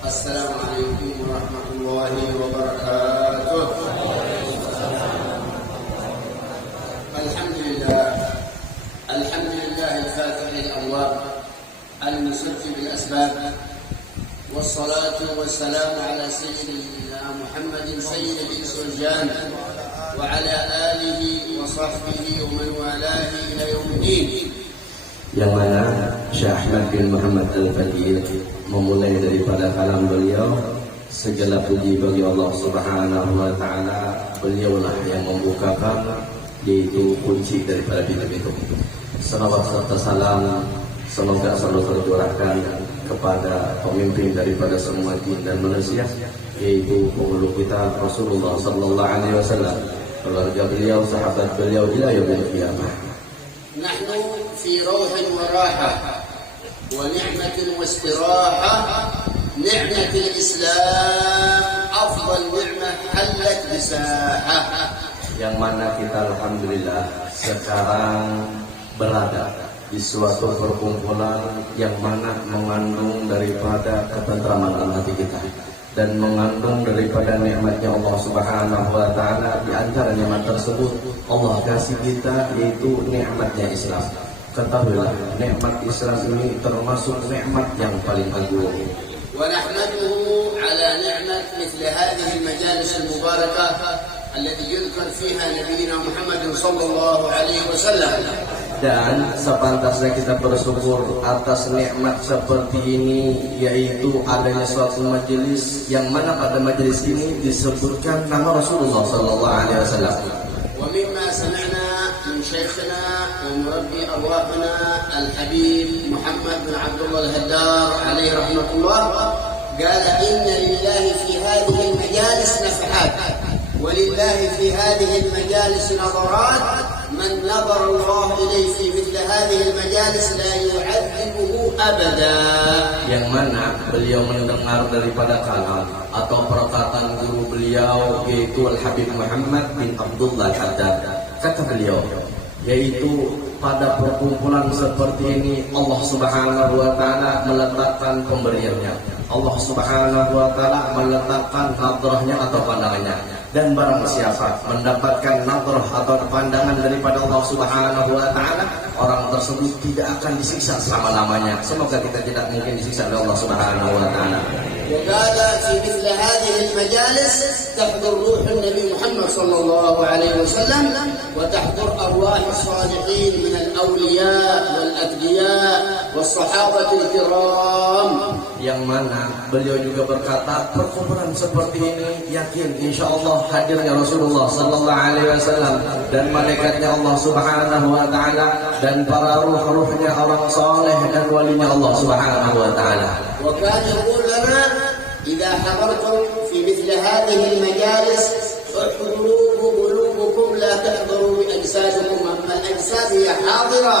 Assalamualaikum warahmatullahi wabarakatuh. Alhamdulillah al-fatih lil-abwab al-musaffi bil-asbab wassalatu wassalamu ala sayyidina Muhammadin sayyidil insi wal jan wa ala alihi wa sahbihi wa man walahi ila yaumiddin. Yang mana Syekh Ahmad bin Muhammad Al-Fadil memulai daripada kalam beliau, segala puji bagi Allah Subhanahu wa taala. Beliaulah yang membukakan, yaitu kunci daripada pintu-pintu. Salawat serta salam semoga selalu tercurahkan kepada pemimpin daripada semua jin dan manusia, yaitu penghulu kita Rasulullah sallallahu alaihi wasallam, keluarga beliau, sahabat beliau ila yaumil qiyamah. Nahnu fi rawhin wa raha wa ni'matin wa istiraha. Ni'matul Islam afdal ni'mah halat bisaha. Yang mana kita alhamdulillah sekarang berada di suatu perkumpulan yang mana mengandung daripada ketentraman dalam hati kita dan mengandung daripada nikmatnya Allah Subhanahu wa taala. Di antara nikmat tersebut Allah kasih kita yaitu nikmatnya Islam. Ketahuilah nikmat Islam ini termasuk nikmat yang paling agung. Wa nahmaduhu ala ni'mat mithli hadhihi al-majalis al-mubarakah allati yudhkar fiha nabiyyuna Muhammad sallallahu alaihi wasallam. Dan sepantasnya kita bersyukur atas nikmat seperti ini, yaitu adanya suatu majelis yang mana pada majelis ini disebutkan nama Rasulullah sallallahu alaihi wasallam. Wa mimma sami'na min syekhina wa murabbi arwahina al-habib Muhammad bin Abdullah al-Haddar alaihi rahmatullah, qala inna lillahi fi hadhihi al-majalis nafahat wa lillahi fi hadhihi al-majalis nadarat. من نظر الله إليه في مثل هذه المجالس لا يعذبه أبدا. Yang mana beliau mendengar daripada kalam atau perkataan guru beliau, yaitu Al-Habib Muhammad bin Abdullah Al-Haddad. Kata beliau, yaitu pada perkumpulan seperti ini Allah Subhanahu wa taala meletakkan pemberiannya. Allah Subhanahu wa taala meletakkan nadrahnya atau pandangannya. Dan barang siapa mendapatkan nadrah atau pandangan daripada Allah Subhanahu wa taala, orang tersebut tidak akan disiksa selama-lamanya. Semoga kita tidak mungkin disiksa oleh Allah Subhanahu wa taala. وقال في مثل هذه المجالس تحضر روح النبي محمد صلى الله عليه وسلم وتحضر أرواح الصالحين من الأولياء والأتقياء والصحابة الكرام. Yang mana beliau juga berkata, perkumpulan seperti ini yakin insya Allah hadirnya Rasulullah sallallahu alaihi wasallam dan malaikatnya Allah Subhanahu wa taala dan para ruh-ruhnya orang saleh dan walinya Allah Subhanahu wa taala. وكان يقول لنا إذا حضرتم في مثل هذه المجالس احضروا بقلوبكم لا تحضروا بأجسادكم. أما الأجساد هي حاضرة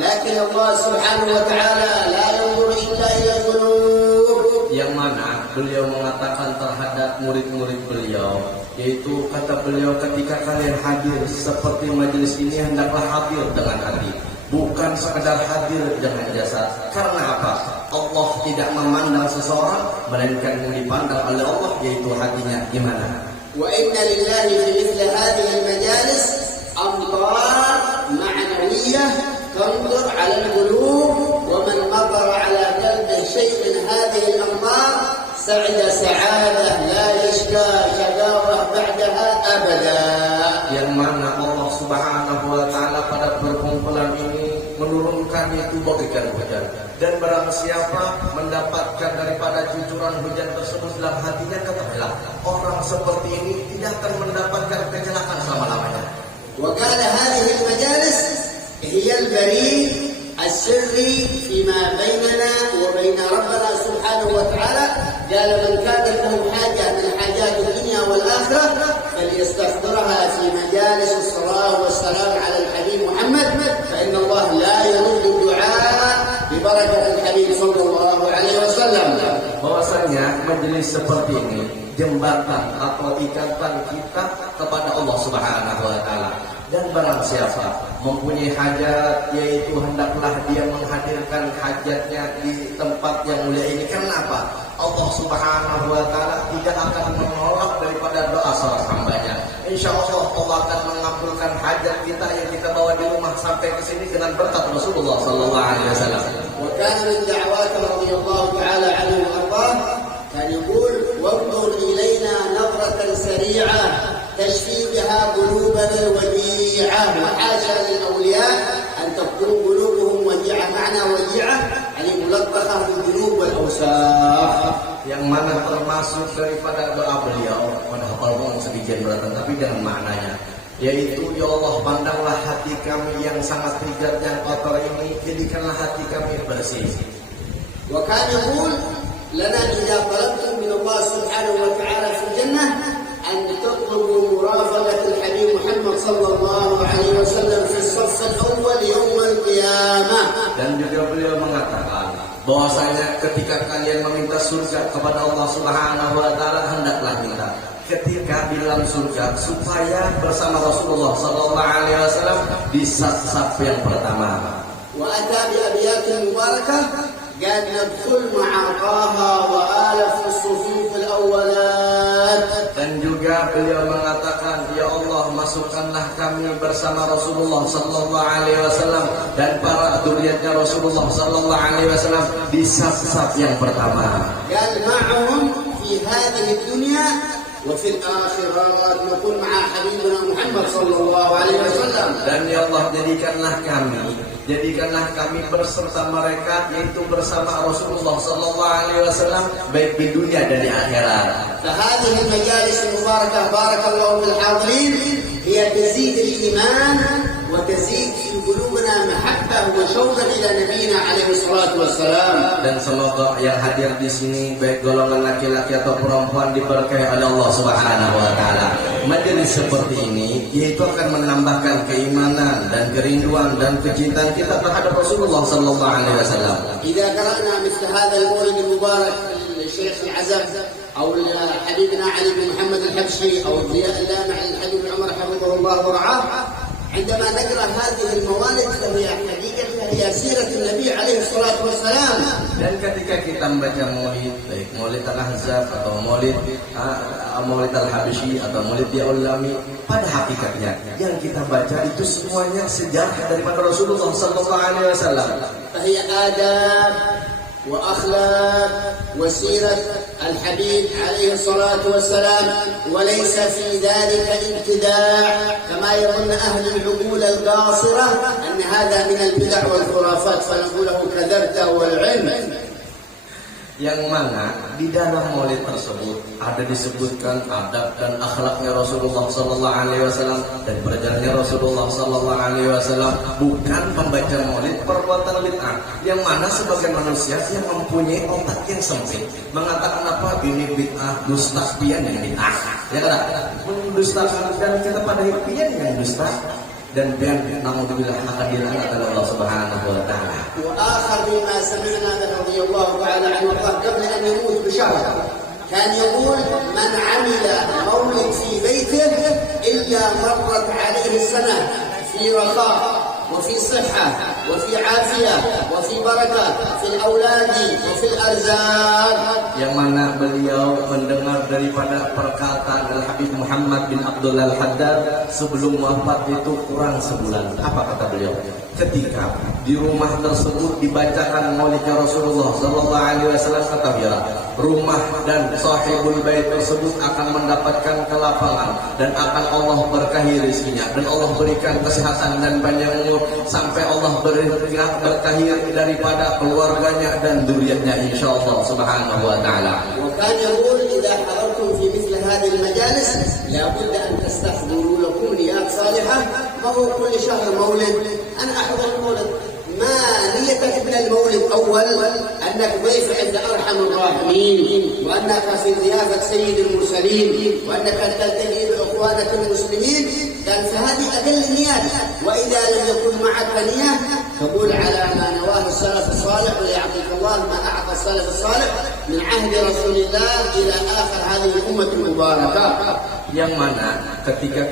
لكن الله سبحانه وتعالى لا ينظر إلا إلى القلوب. Yang mana beliau mengatakan terhadap murid-murid beliau, yaitu kata beliau, ketika kalian hadir seperti majelis ini hendaklah hadir dengan hati, bukan sekadar hadir dengan jasad. Karena apa? Allah tidak memandang seseorang, melainkan yang dipandang oleh Allah yaitu hatinya gimana. Wa inna lillahi fi mithli hadhihi al-majalis amtar ma'nawiyyah tanzur 'ala al-qulub wa man nadhara 'ala qalbi shay'in min hadhihi al-amtar sa'ida sa'adah la yashqa shaqawah ba'daha abada. Yang mana Allah Subhanahu wa taala pada perkumpulan ini menurunkan itu bagaikan hujan, dan barang siapa mendapatkan daripada cucuran hujan tersebut dalam hatinya, katakanlah orang seperti ini tidak akan mendapatkan kecelakaan selama-lamanya. Wa qala hadhihi al-majalis hiya al-barid as-sirri fima bainana wa bain rabbina subhanahu wa ta'ala. Qala man kana lahu haja min hajat ad-dunya wal akhirah falyastahdhirha fi majalis as-salah wa as-salam 'ala al-habib Muhammad fa inna Allah la yuruddu ad-du'a bi barakat al-habib sallallahu alaihi wasallam. Bahwasanya majelis seperti ini jembatan atau ikatan kita kepada Allah Subhanahu wa taala. Dan barang siapa mempunyai hajat, yaitu hendaklah dia menghadirkan hajatnya di tempat yang mulia ini. Karena apa? Allah Subhanahu wa taala tidak akan menolak daripada doa seorang hambanya. Insya Allah Allah akan mengabulkan hajat kita yang kita bawa di rumah sampai ke sini dengan berkat Rasulullah sallallahu alaihi wasallam. Wa kana min da'awati radhiyallahu ta'ala anhu wa ardah kan yaqul wanzur ilayna nadratan sari'ah tashfi biha qulubana al-wadi'ah wa haja lil awliya an takunu qulubuhum wadi'ah ma'na wadi'ah yani mulattakhah bil dhunub wal awsaf, yang mana termasuk daripada doa beliau, pada hafal ngomong sedikit beratan tapi dengan maknanya, yaitu ya Allah pandanglah hati kami yang sangat hijab yang kotor ini, jadikanlah hati kami bersih. Wa kana yaqul lana idza talabtum min Allah subhanahu wa ta'ala fi jannah an tatlubu murafaqat al-habib Muhammad sallallahu alaihi wasallam fi as-saff al-awwal yawm al-qiyamah. Dan juga beliau mengatakan bahwasanya ketika kalian meminta surga kepada Allah Subhanahu wa taala, hendaklah minta ketika di dalam surga supaya bersama Rasulullah sallallahu alaihi wasallam di saf yang pertama. Wa ata bi abiyatin mubarakah qad nadkhul ma'a Taha wa alaf as-sufuf al-awwalat. Dan juga beliau mengatakan, ya Allah masukkanlah kami bersama Rasulullah sallallahu alaihi wasallam dan para dzurriyyatnya Rasulullah sallallahu alaihi wasallam di saf-saf yang pertama. Qad ma'ahum fi hadhihi ad-dunya wa fil akhirah nakun ma'a habibina Muhammad sallallahu alaihi wasallam. Dan ya Allah jadikanlah kami berserta mereka, yaitu bersama Rasulullah sallallahu alaihi wasallam baik di dunia dan di akhirat. فهذه المجالس المباركة بارك الله في الحاضرين هي تزيد الإيمان وتزيد في قلوبنا محبة وشوقا إلى نبينا عليه الصلاة والسلام. Dan semoga yang hadir di sini baik golongan laki-laki atau perempuan diberkahi oleh Allah Subhanahu wa taala. Majelis seperti ini yaitu akan menambahkan keimanan dan kerinduan dan kecintaan kita terhadap Rasulullah sallallahu alaihi wasallam. إذا قرأنا مثل هذا المولد المبارك للشيخ العزب أو حبيبنا علي بن محمد الحبشي أو الضياء اللامع للحبيب عمر حفظه الله ورعاه، عندما نقرأ هذه الموالد فهي حقيقة هي سيرة النبي عليه الصلاة والسلام. Dan ketika kita membaca maulid, baik maulid al-ahzab atau maulid al-habsyi atau maulid al-lami, pada hakikatnya yang kita baca itu semuanya sejarah daripada Rasulullah sallallahu alaihi wasallam. فهي آداب وأخلاق وسيرة الحبيب عليه الصلاة والسلام، وليس في ذلك ابتداع كما يظن أهل العقول القاصرة أن هذا من البدع والخرافات فنقول له كذبت والعلم. Yang mana di dalam maulid tersebut ada disebutkan adab dan akhlaknya Rasulullah sallallahu alaihi wasallam dan perjalanannya Rasulullah sallallahu alaihi wasallam, bukan membaca maulid perbuatan bid'ah. Yang mana sebagai manusia yang mempunyai otak yang sempit mengatakan apa ini bid'ah, dusta pian yang bid'ah. Ya kan? Mendustakan dan kita pada pian yang dusta dan pian naudzubillah akan dilaknat oleh Allah Subhanahu wa taala. وآخر مما سمعنا من رضي الله تعالى عنه وارضاه قبل أن يموت بشهر كان يقول من عمل مولد في بيته إلا مرت عليه السنة في رخاء وفي صحة وفي عافية وفي بركة في الأولاد وفي الأرزاق. Yang mana beliau mendengar daripada perkataan Al-Habib Muhammad bin Abdullah Al-Haddad sebelum wafat itu kurang sebulan. Apa kata beliau? Ketika di rumah tersebut dibacakan maulidnya Rasulullah sallallahu alaihi wasallam, kata beliau, rumah dan sahibul bait tersebut akan mendapatkan kelapangan dan akan Allah berkahi rezekinya dan Allah berikan kesehatan dan panjang umur sampai Allah berkahi daripada keluarganya dan dzurriyyatnya insyaallah subhanahu wa taala. وكان يقول إذا حضرتم في مثل هذه المجالس لابد أن تستحضروا لكم نيات صالحة. ما هو كل شهر مولد أنا أحضر المولد، ما نيتك من المولد أول أنك ضيف عند أرحم الراحمين وأنك في ضيافة سيد المرسلين وأنك تلتقي بإخوانك المسلمين، كان فهذه أقل النيات. وإذا لم يكن معك نية تقول على ما نواه السلف الصالح ويعطيك الله ما أعطى السلف الصالح من عهد رسول الله إلى آخر هذه الأمة المباركة. Yang mana ketika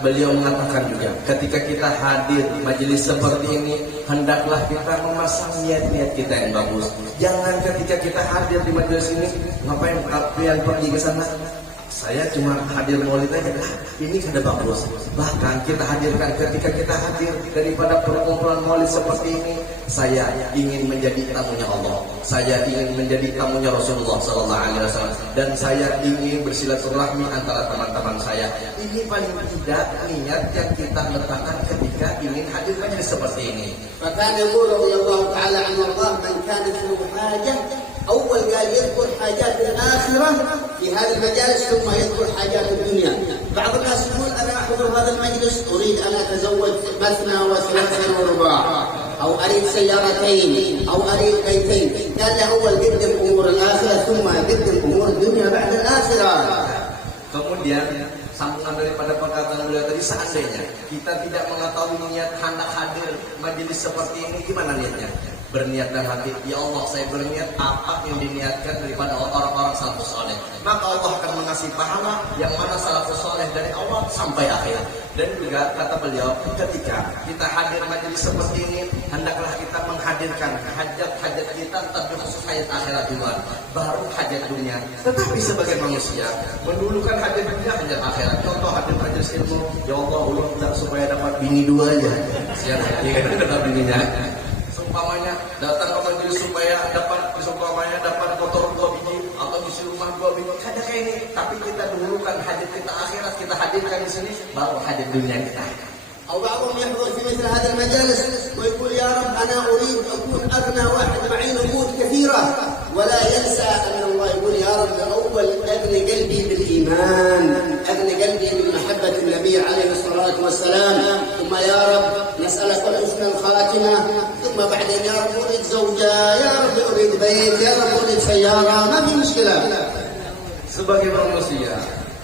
beliau mengatakan juga, ketika kita hadir majelis seperti ini, hendaklah kita memasang niat-niat kita yang bagus. Jangan ketika kita hadir di majelis ini, ngapain kalian pergi ke sana? Saya cuma hadir maulid aja, ini sudah bagus. Bahkan kita hadirkan ketika kita hadir daripada perkumpulan maulid seperti ini, saya ingin menjadi tamunya Allah, saya ingin menjadi tamunya Rasulullah SAW, dan saya ingin bersilaturahmi antara teman-teman saya. Ini paling tidak niat yang kita letakkan ketika ingin hadir majelis seperti ini. فكان يقول رضي الله تعالى عنه الله من كانت له حاجة أول قال يذكر حاجات الآخرة في هذه المجالس ثم يذكر حاجات الدنيا. بعض الناس يقول أنا أحضر هذا المجلس أريد أن أتزوج مثنى وثلاثة ورباع، أو أريد سيارتين، أو أريد بيتين. قال له أول قدم أمور الآخرة ثم قدم أمور الدنيا بعد الآخرة. Kemudian sambungan daripada perkataan beliau tadi, seandainya kita tidak mengetahui niat hendak hadir majelis seperti ini, gimana niatnya? Berniat dan hati, ya Allah saya berniat apa yang diniatkan daripada orang-orang salafus saleh, maka Allah akan mengasih pahala yang mana salafus saleh dari awal sampai akhir. Dan juga kata beliau, ketika kita hadir majelis seperti ini, hendaklah kita menghadirkan hajat-hajat kita, tapi khusus hajat akhirat dulu, baru hajat dunia. Tetapi sebagai manusia mendulukan hajat dunia, hajat akhirat. Contoh hadir majelis ilmu, ya Allah ulun supaya dapat bini dua aja, siap ya dapat bininya. Umpamanya datang ke majelis supaya dapat motor 2 biji atau isi rumah 2 biji, ada kayak ini. Tapi kita dulukan hajat kita akhirat, kita hadirkan di sini, baru hajat dunia kita. أو بعضهم يحضر في مثل هذا المجالس ويقول يا رب أنا أريد أكون أغنى واحد معي نقود كثيرة، ولا ينسى أن الله يقول يا رب أول أغني قلبي بالإيمان، أغني قلبي بمحبة النبي عليه الصلاة والسلام، ثم يا رب نسألك حسن الخاتمة، ثم بعدين يا رب أريد زوجة، يا رب أريد بيت، يا رب أريد سيارة، ما في مشكلة. Sebagai manusia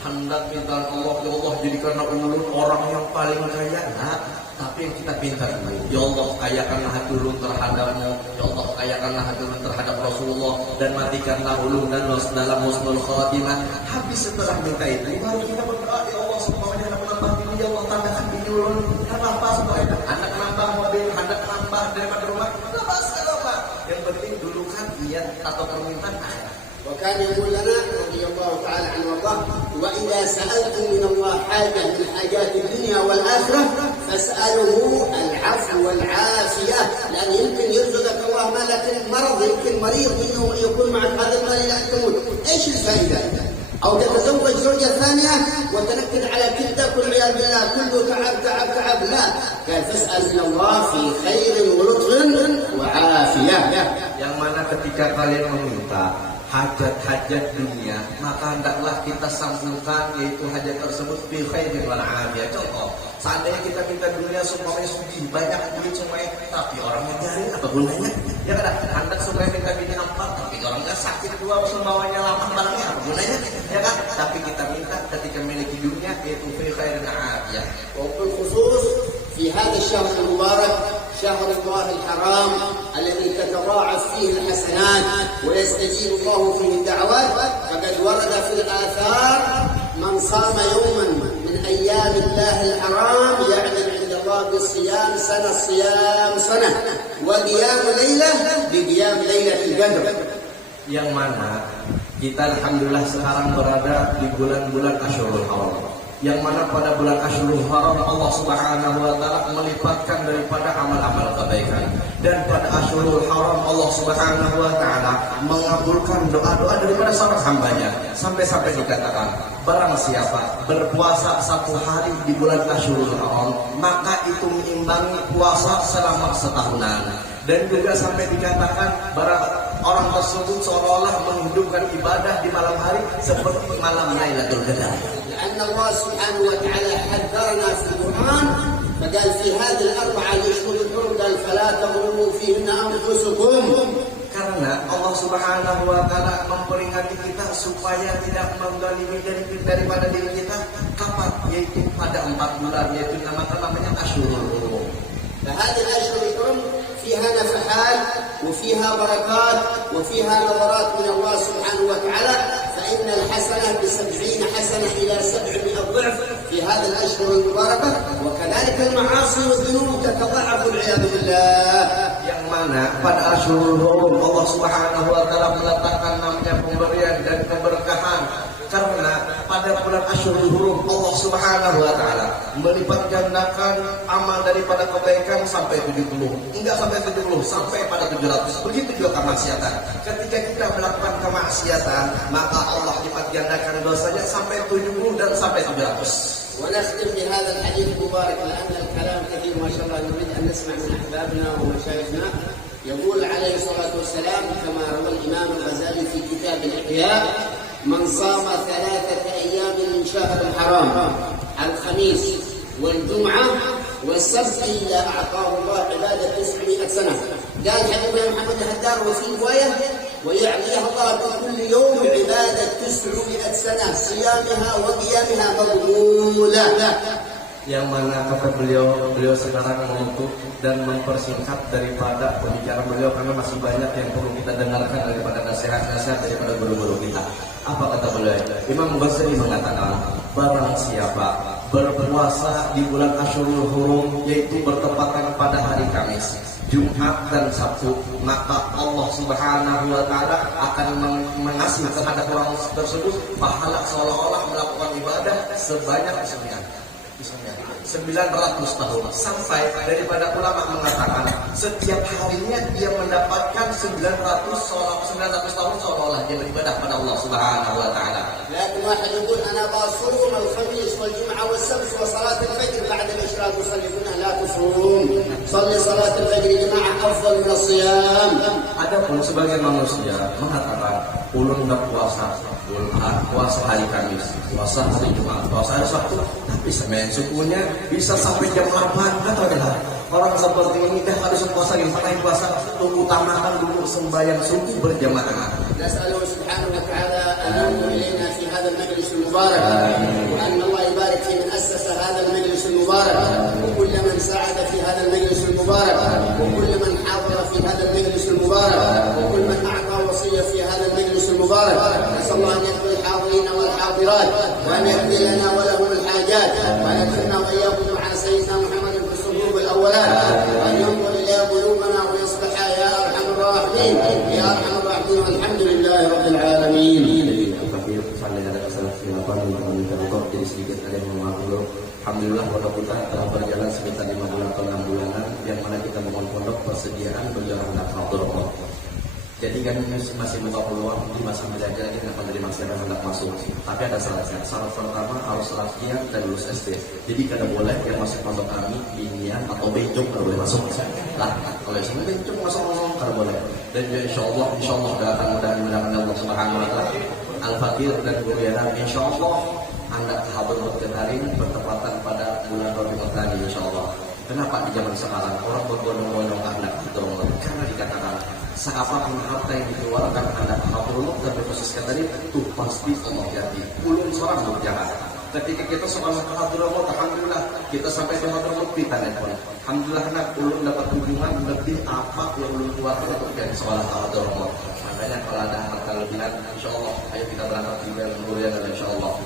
hendak minta Allah, ya Allah jadikanlah ulun orang yang paling kaya. Nah, tapi yang kita pintar dulu, ya Allah kayakanlah hati ulun terhadapmu, ya Allah kayakanlah hati ulun terhadap Rasulullah, dan matikanlah ulun dan dalam husnul khatimah. Habis setelah minta itu, baru kita berdoa, ya Allah semuanya anak menambah ini, ya Allah tambahkan bini ulun, tambah apa supaya anak nambah mobil, anak nambah daripada rumah, tambah apa. Yang penting dulukan niat atau permintaan akhirat. وكان يقول لنا رضي الله تعالى عنه وارضاه وإذا سألتم من الله حاجة من حاجات الدنيا والآخرة فاسأله العفو والعافية، لأن يمكن يرزقك الله ما لكن مرض، يمكن مريض منه يكون معك هذا المال إلى أن تموت، إيش الفائدة؟ أو تتزوج زوجة ثانية وتنكد على كبدك والعياذ بالله كله تعب تعب تعب، لا، قال فاسأل من الله في خير ولطف وعافية. Yang mana ketika kalian meminta hajat-hajat dunia, maka hendaklah kita sambungkan yaitu hajat tersebut fi khairin wal afiyah. Contoh, seandainya kita minta dunia supaya sugih, banyak duit supaya, tapi orangnya jaring, apa gunanya? Ya kan, hendak supaya minta bini 4, tapi orangnya sakit 2, sembawanya lama barangnya, apa gunanya? Ya kan, tapi kita minta ketika memiliki dunia yaitu fi khairin wal afiyah. وبالخصوص في هذا الشهر المبارك شهر الله الحرام الذي تتضاعف فيه الحسنات ويستجيب الله فيه الدعوات، فقد ورد في الآثار من صام يوما من أيام الله الحرام يعلم عند الله بالصيام سنة صيام سنة، وقيام ليلة بقيام ليلة القدر. Yang mana kita alhamdulillah sekarang berada di bulan-bulan Asyurul Haram, yang mana pada bulan Asyurul Haram Allah Subhanahu wa taala melipatkan daripada amal-amal kebaikan, dan pada Asyurul Haram Allah Subhanahu wa taala mengabulkan doa-doa daripada seorang hambanya, sampai-sampai dikatakan barang siapa berpuasa 1 hari di bulan Asyurul Haram maka itu mengimbangi puasa selama setahunan. Dan juga sampai dikatakan barang orang tersebut seolah-olah menghidupkan ibadah di malam hari seperti malam Lailatul Qadar. لأن الله سبحانه وتعالى حذرنا في القرآن فقال في هذه الأربعة الأشهر الحرم قال فلا تظلموا فيهن أنفسكم. Karena Allah Subhanahu wa taala memperingati kita supaya tidak menzalimi daripada diri kita. Kapan? Yaitu pada 4 bulan, yaitu namanya Asyurul Hurum. فهذه الأشهر الحرم فيها نفحات وفيها بركات وفيها نظرات من الله سبحانه وتعالى، فإن الحسنة ب70 حسنة إلى 700 ضعف في هذه الأشهر المباركة، وكذلك المعاصي والذنوب تتضاعف والعياذ بالله. Yang mana pada Ashurul Hurum Allah Subhanahu wa taala meletakkan namanya pemberian dan keberkahan, karena pada bulan Ashurul Hurum Allah Subhanahu wa taala melipat gandakan amal daripada kebaikan sampai 70. Enggak sampai 70, sampai pada 700. Begitu juga kemaksiatan. Ketika kita melakukan kemaksiatan, maka Allah lipat gandakan dosanya sampai 70 dan sampai 700. ونختم بهذا الحديث المبارك لأن الكلام كثير ما شاء الله، نريد أن نسمع من أحبابنا ومشايخنا. يقول عليه الصلاة والسلام كما روى الإمام الغزالي في كتاب الإحياء: من صام 3 أيام من شهر الحرام، الخميس والجمعة والسبت، إلا أعطاه الله عبادة 900 سنة. قال حبيبنا محمد الهدار وفي رواية: ويعطيها الله بكل يوم عبادة 900 سنة صيامها وقيامها مقبولة. Yang mana kata beliau sekarang menutup dan mempersingkat daripada pembicaraan beliau, karena masih banyak yang perlu kita dengarkan daripada nasihat-nasihat daripada guru-guru kita. Apa kata beliau? Imam Ghazali mengatakan, barang siapa berpuasa di bulan Ashurul Hurum, yaitu bertepatan pada hari Kamis, Jumat dan Sabtu, maka Allah Subhanahu wa taala akan mengasih terhadap orang tersebut pahala seolah-olah melakukan ibadah sebanyak 900 tahun. Sampai daripada ulama mengatakan setiap harinya dia mendapatkan 900 tahun seolah-olah dia beribadah pada Allah Subhanahu wa taala. لكن واحد يقول أنا بصوم الخميس والجمعة والسبت وصلاة الفجر بعد الإشراق أصلي، قلنا لا تصوم، صلي صلاة الفجر جماعة أفضل من الصيام. Adapun sebagian manusia mengatakan ulun enggak puasa hari Kamis, puasa hari Jumat, puasa hari Sabtu, tapi semen sukunya bisa sampai jam 8. Katakanlah orang seperti ini dah harus puasa yang paling puasa, utamakan dulu sembahyang subuh berjamaah. نسأله سبحانه وتعالى أن ينظر إلينا في هذا المجلس المبارك، وأن الله يبارك في من أسس هذا المجلس المبارك، وكل من ساعد في هذا المجلس المبارك، وكل من حاضر في هذا المجلس المبارك، وكل من أعطى وصية في هذا المجلس المبارك. نسأل الله أن يقبل الحاضرين والحاضرات، وأن يقضي لنا ولهم الحاجات، وأن يدخلنا وإياكم مع سيدنا محمد في الصفوف الأولات، وأن ينظر إلى قلوبنا ويصلحها يا أرحم الراحمين يا أرحم الراحمين، والحمد لله رب العالمين. Alhamdulillah pondok kita telah berjalan sekitar 5 bulan atau 6 bulanan, yang mana kita membangun pondok persediaan berjalan Al-Qadr. Jadi kan masih buka peluang di masa belajar kita menerima siapa yang hendak masuk. Tapi ada syaratnya. Syarat pertama harus laki dan lulus SD. Jadi kada boleh yang masuk pondok kami binian atau bencong kada boleh masuk. Lah kalau yang bencong masuk kada boleh. Dan insya Allah akan mudah-mudahan Allah Subhanahu wa taala Al-Fakir dan Guru Yana insya Allah Anda hadir hari ini bertepatan pada bulan Rabiul Tsani insya Allah. Kenapa di zaman sekarang orang berbondong-bondong anak hadir? Karena dikatakan seapapun harta yang dikeluarkan anak hadir dan posisikan tadi itu pasti Allah jadi. Ulun seorang berjahat. Ketika kita seorang hadir, alhamdulillah kita sampai di hadir kita nelpon. Alhamdulillah anak ulun dapat hubungan lebih apa yang ulun keluarkan untuk jadi seorang hadir. Makanya kalau ada harta lebihan, insya Allah ayo kita berangkat di bulan Ramadan insya Allah.